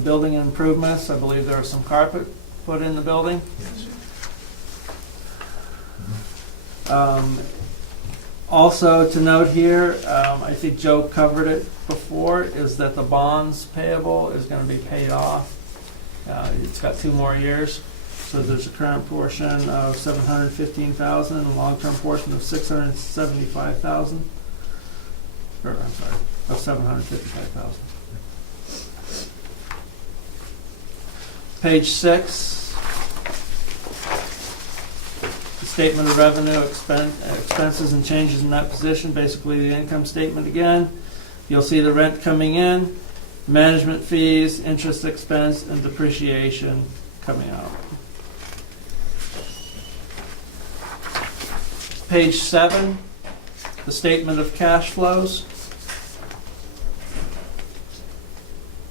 building improvements. I believe there was some carpet put in the building. Also to note here, I think Joe covered it before, is that the bonds payable is going to be paid off. it's got 2 more years. So there's a current portion of $715,000 and a long-term portion of $675,000. Or, I'm sorry, of $755,000. Page 6, the statement of revenue, expenses and changes in that position, basically the income statement again. You'll see the rent coming in, management fees, interest expense, and depreciation coming out. Page 7, the statement of cash flows.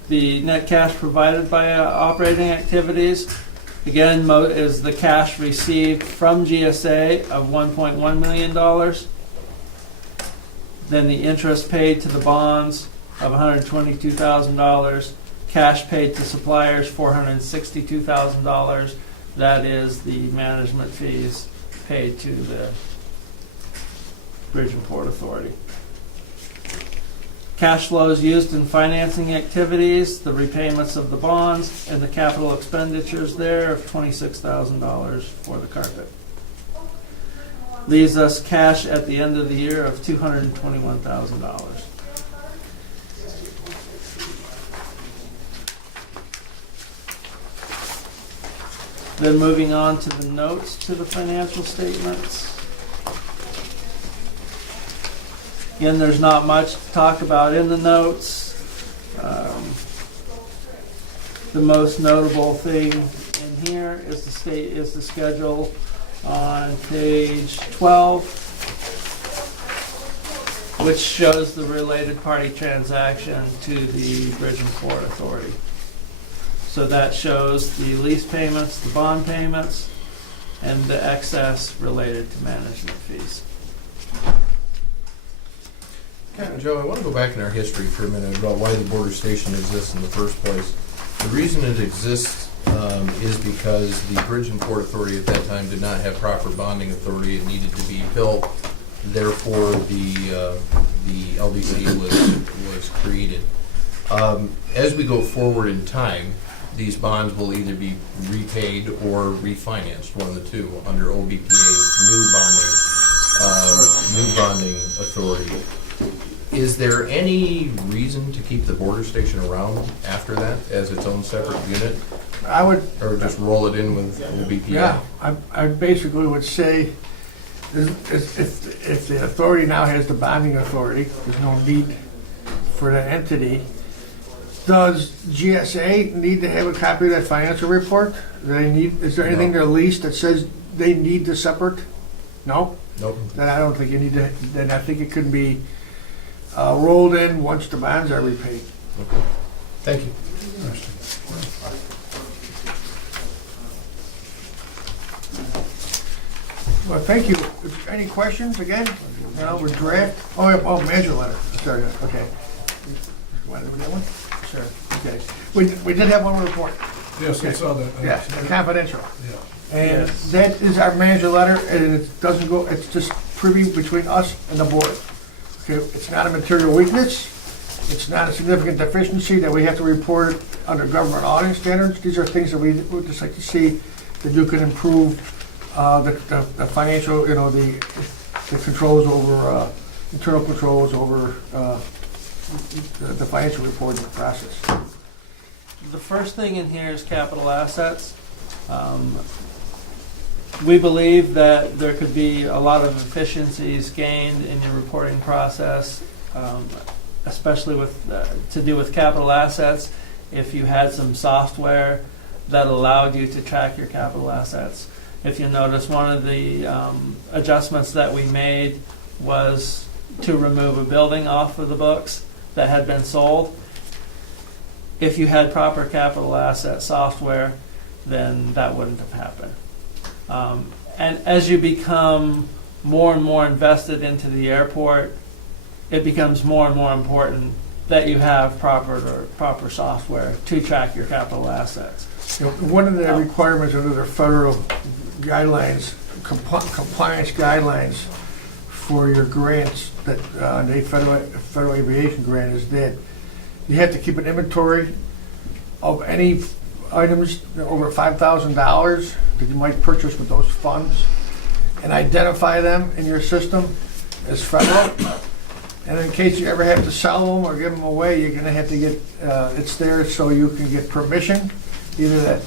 The net cash provided by operating activities, again, is the cash received from GSA of $1.1 million. Then the interest paid to the bonds of $122,000. Cash paid to suppliers, $462,000. That is the management fees paid to the Bridge and Port Authority. Cash flows used in financing activities, the repayments of the bonds, and the capital expenditures there of $26,000 for the carpet. Leaves us cash at the end of the year of $221,000. Then moving on to the notes to the financial statements. Again, there's not much to talk about in the notes. The most notable thing in here is the schedule on page 12, which shows the related party transaction to the Bridge and Port Authority. So that shows the lease payments, the bond payments, and the excess related to management fees. Captain Joe, I want to go back in our history for a minute about why the border station exists in the first place. The reason it exists is because the Bridge and Port Authority at that time did not have proper bonding authority. It needed to be built. Therefore, the LDC was created. As we go forward in time, these bonds will either be repaid or refinanced, one of the two, under OBPA's new bonding authority. Is there any reason to keep the border station around after that as its own separate unit? I would, Or just roll it in with OBPA? yeah, I basically would say, if the authority now has the bonding authority, there's no need for that entity. Does GSA need to have a copy of that financial report? Is there anything in their lease that says they need the separate? No? Nope. Then I don't think you need to, then I think it could be rolled in once the bonds are repaid. Okay. Thank you. Well, thank you. Any questions again? No, we're draft. Oh, manager letter. Sorry, okay. Want to do that one? Sure, okay. We did have one report. Yes, I saw that. Yeah, confidential. Yeah. And Yes. that is our manager letter, and it doesn't go, it's just privy between us and the board. Okay, it's not a material weakness. It's not a significant deficiency that we have to report under government auditing standards. These are things that we would just like to see that you can improve the financial, the controls over, internal controls over the financial reporting process. The first thing in here is capital assets. We believe that there could be a lot of efficiencies gained in your reporting process, especially to do with capital assets. If you had some software that allowed you to track your capital assets. If you notice, one of the adjustments that we made was to remove a building off of the books that had been sold. If you had proper capital asset software, then that wouldn't have happened. And as you become more and more invested into the airport, it becomes more and more important that you have proper software to track your capital assets. One of the requirements under the federal guidelines, compliance guidelines for your grants, that the federal aviation grant, is that you have to keep an inventory of any items over $5,000 that you might purchase with those funds and identify them in your system as federal. And in case you ever have to sell them or give them away, you're gonna have to get, it's there so you can get permission, either that,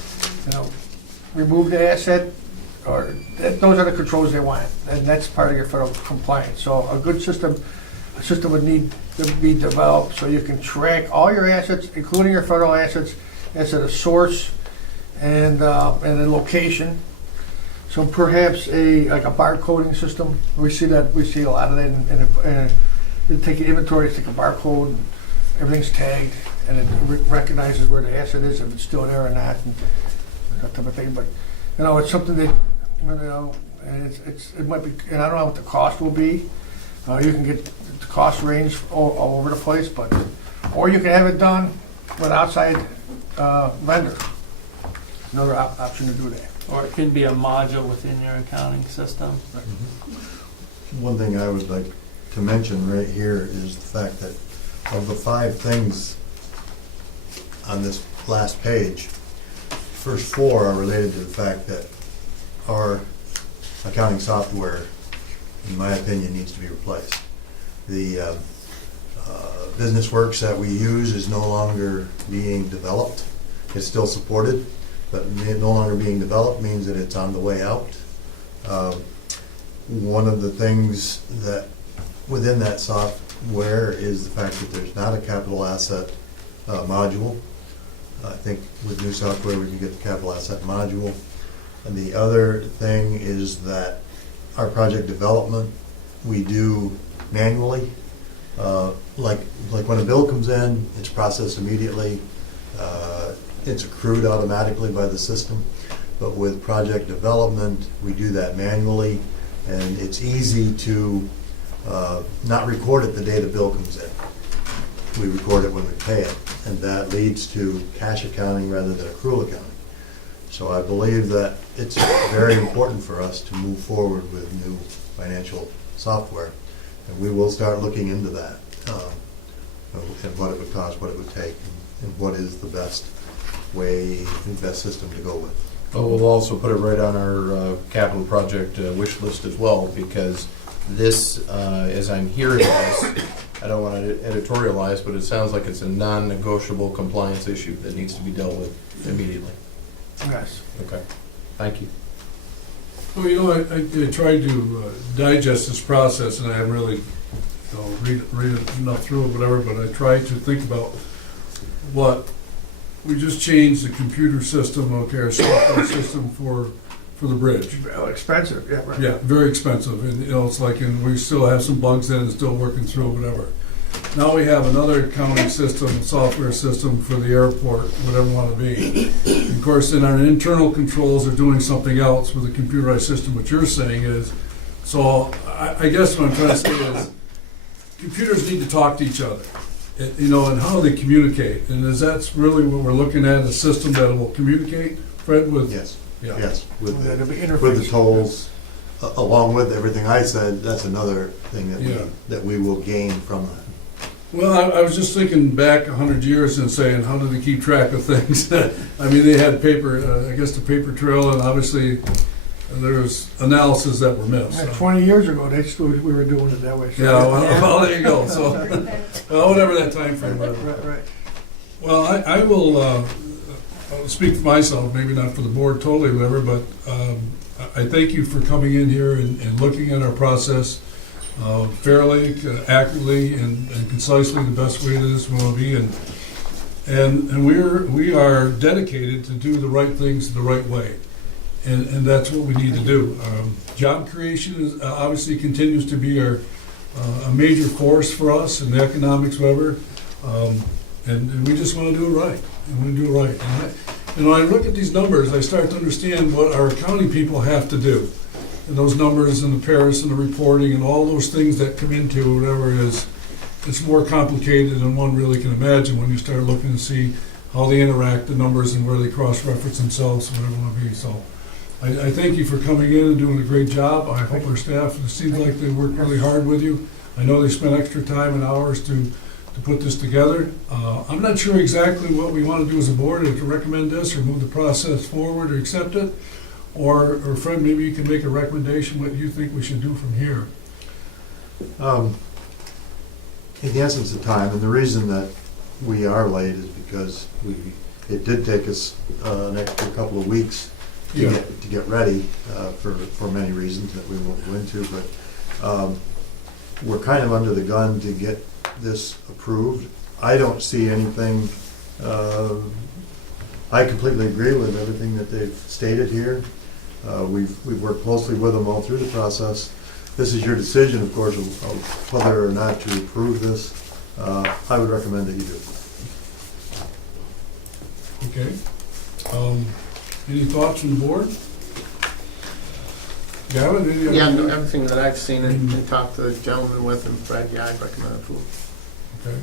remove the asset, or those are the controls they want, and that's part of your federal compliance. So a good system would need to be developed so you can track all your assets, including your federal assets, as at a source and a location. So perhaps like a barcoding system. We see a lot of that in they take an inventory, take a barcode, and everything's tagged, and it recognizes where the asset is, if it's still there or not, and that type of thing. But it's something that and it might be, and I don't know what the cost will be. You can get the cost range all over the place, or you can have it done with outside vendor. Another option to do that. Or it can be a module within your accounting system. One thing I would like to mention right here is the fact that of the 5 things on this last page, first 4 are related to the fact that our accounting software, in my opinion, needs to be replaced. The Business Works that we use is no longer being developed. It's still supported, but no longer being developed means that it's on the way out. One of the things that within that software is the fact that there's not a capital asset module. I think with new software we can get the capital asset module. And the other thing is that our project development we do manually. Like when a bill comes in, it's processed immediately. It's accrued automatically by the system. But with project development, we do that manually, and it's easy to not record it the day the bill comes in. We record it when we pay it, and that leads to cash accounting rather than accrual accounting. So I believe that it's very important for us to move forward with new financial software, and we will start looking into that, and what it would cost, what it would take, and what is the best way, the best system to go with. But we'll also put it right on our capital project wish list as well, because this, as I'm hearing this, I don't want to editorialize, but it sounds like it's a non-negotiable compliance issue that needs to be dealt with immediately. Yes. Okay, thank you. Well, I tried to digest this process, and I haven't really read enough through it, whatever, but I tried to think about what we just changed the computer system, our software system for the bridge. Expensive, yeah, right. Yeah, very expensive, and it's like, and we still have some bugs in it, still working through, whatever. Now we have another accounting system, software system for the airport, whatever we want to be. And of course, then our internal controls are doing something else with the computerized system. What you're saying is, so I guess what I'm trying to say is, computers need to talk to each other, and how they communicate. And is that really what we're looking at, a system that will communicate, Fred, with? Yes. Yeah. Yes, with It'll be the interface. tolls, along with everything I said, that's another thing Yeah. that we will gain from that. Well, I was just thinking back 100 years and saying, how do they keep track of things? I mean, they had paper, I guess the paper trail, and obviously there was analysis that were missed. Yeah, 20 years ago, we were doing it that way. So Yeah, well, there you go. So, well, whatever that time frame was. Right. Well, I will I'll speak for myself, maybe not for the board totally, whatever, but I thank you for coming in here and looking at our process fairly, accurately, and concisely, the best way that this will be. And we are dedicated to do the right things the right way. And that's what we need to do. Job creation is, obviously continues to be a major force for us in the economics, whatever. And we just want to do it right. And we do it right. And when I look at these numbers, I start to understand what our accounting people have to do. And those numbers and the Paris and the reporting and all those things that come into whatever it is, it's more complicated than one really can imagine when you start looking to see how they interact, the numbers, and where they cross-reference themselves, whatever it want to be. So I thank you for coming in and doing a great job. I hope our staff, it seems like they work really hard with you. I know they spent extra time and hours to to put this together. I'm not sure exactly what we want to do as a board, to recommend this or move the process forward or accept it. Or Fred, maybe you can make a recommendation what you think we should do from here. In the essence of time, and the reason that we are late is because it did take us an extra couple of weeks to get ready for many reasons that we won't go into, but we're kind of under the gun to get this approved. I don't see anything, I completely agree with everything that they've stated here. We've worked closely with them all through the process. This is your decision, of course, of whether or not to approve this. I would recommend that you do. Okay. Any thoughts from the board? Gavin, any other? Yeah, no, everything that I've seen and talked to the gentleman with and Fred, yeah, I'd recommend approval. Okay.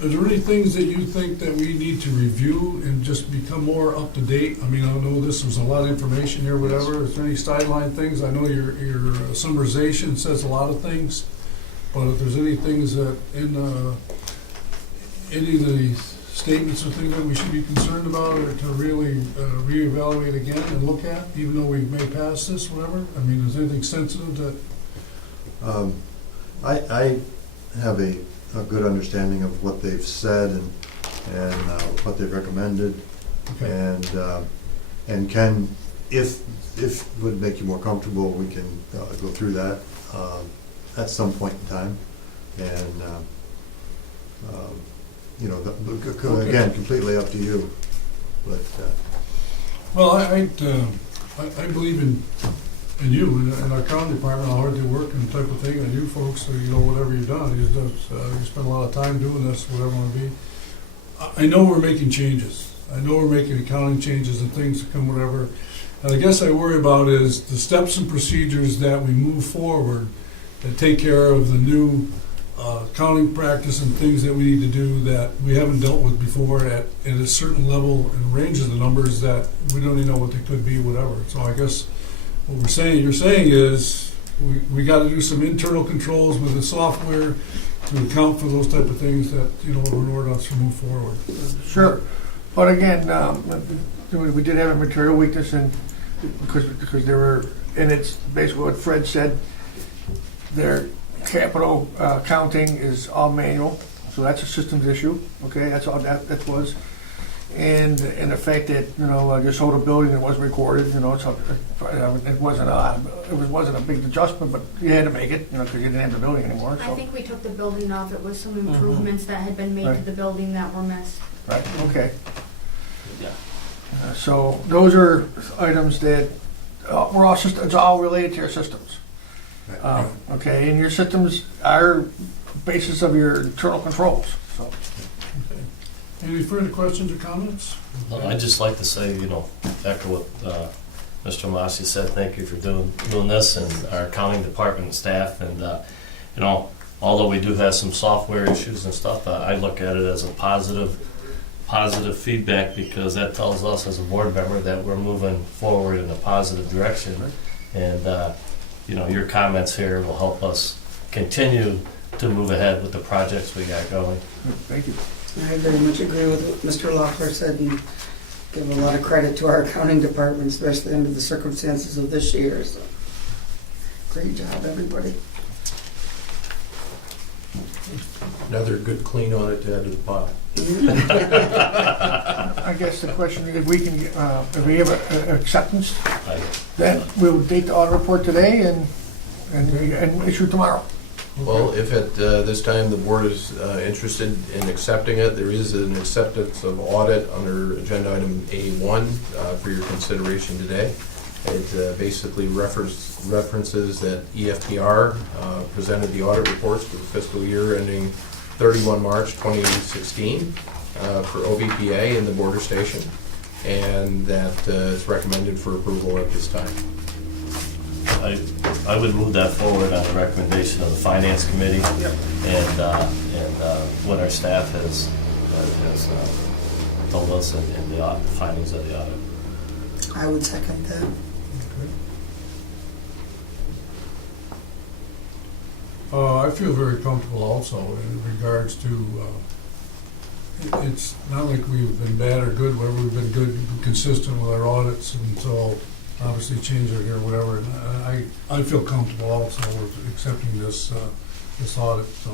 Are there any things that you think that we need to review and just become more up to date? I mean, I know this was a lot of information here, whatever. Is there any sideline things? I know your summarization says a lot of things, but if there's any things that in any of the statements or things that we should be concerned about or to really reevaluate again and look at, even though we may pass this, whatever? I mean, is there anything sensitive that? I have a good understanding of what they've said and what they've recommended, Okay. and can, if would make you more comfortable, we can go through that at some point in time, and you know, again, completely up to you, but Well, I believe in you and our county department, how hard they work and the type of thing, and you folks, so you know, whatever you've done, you spend a lot of time doing this, whatever it may be. I know we're making changes. I know we're making accounting changes and things that come whatever. And I guess I worry about is the steps and procedures that we move forward that take care of the new accounting practice and things that we need to do that we haven't dealt with before at a certain level and range of the numbers that we don't even know what they could be, whatever. So I guess what you're saying is we got to do some internal controls with the software to account for those type of things that, you know, in order to move forward. Sure, but again, we did have a material weakness in, because there were, and it's basically what Fred said, their capital accounting is all manual, so that's a systems issue, okay, that's all that was. And the fact that, you know, just sold a building that wasn't recorded, you know, it wasn't a big adjustment, but you had to make it, you know, because you didn't have the building anymore, so. I think we took the building off. It was some improvements that had been made to Right. the building that were missed. Right, okay. Yeah. So those are items that, it's all related to your systems. Okay, and your systems are basis of your internal controls, so. Any further questions or comments? I'd just like to say, you know, echo what Mr. Massey said, thank you for doing this, and our accounting department and staff, and, you know, although we do have some software issues and stuff, I look at it as a positive feedback, because that tells us as a board member that we're moving forward in a positive direction, and, you know, your comments here will help us continue to move ahead with the projects we got going. Thank you. I very much agree with what Mr. Loeffler said, and give a lot of credit to our accounting department, especially under the circumstances of this year. So, great job, everybody. Another good clean audit to add to the pot. I guess the question is, if we can, if we have an acceptance, I- then we'll date the audit report today and issue tomorrow. Well, if at this time the board is interested in accepting it, there is an acceptance of audit under agenda item A1 for your consideration today. It basically references that EFPR presented the audit reports for the fiscal year ending 31 March 2016 for OBPA in the border station, and that is recommended for approval at this time. I would move that forward on the recommendation of the Finance Committee, and what our staff has told us in the audit, the findings of the audit. I would second that. I feel very comfortable also in regards to, it's not like we've been bad or good, whatever, we've been good, consistent with our audits, and so obviously change it here, whatever, and I feel comfortable also with accepting this, this audit, so.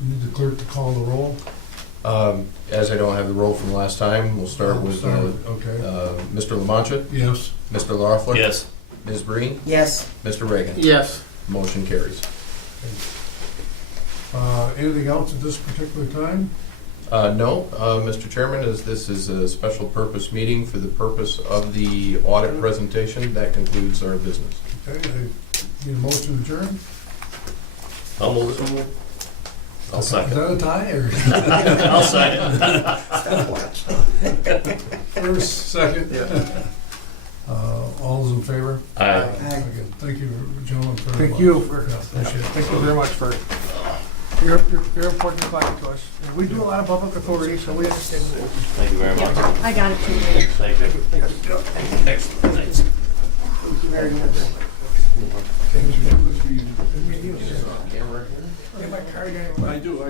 Need the clerk to call the roll? As I don't have the roll from last time, we'll start with Okay, Mr. Lamancha, yes. Mr. Loeffler. Yes. Ms. Breen, Yes. Mr. Reagan. Yes. Motion carries. Anything else at this particular time? No, Mr. Chairman, as this is a special purpose meeting for the purpose of the audit presentation, that concludes our business. Okay, I need a motion to adjourn? I'll move it. I'll Is second. that a tie, or? I'll second. First, second? All those in favor? Aye. Again, thank you, gentlemen, very much. Thank you for, Yeah, appreciate it. thank you very much for your important client to us. And we do a lot of public authority, so we understand. Thank you very much. I got it too. Thank you. Excellent. Thanks. Thank you very much. Get my card anyway. I do.